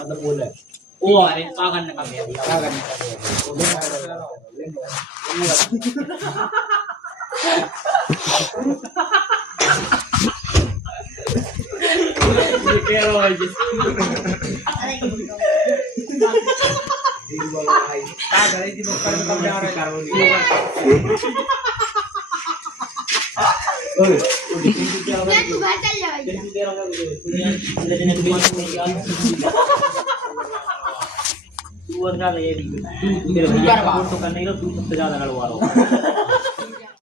मतलब बोला है वो आ रहे क्या करने का दिया क्या करने का ये कह रहा है जिस क्या करे जी लोग कर कब जा रहे कार्बन ओए क्या हो रहा है तू घर चल जा भैया तू दे रहा है लेकिन एक बात नहीं यार तू अंदर ले तू तेरे भैया का तो करने का तू सबसे ज्यादा लड़वा रहा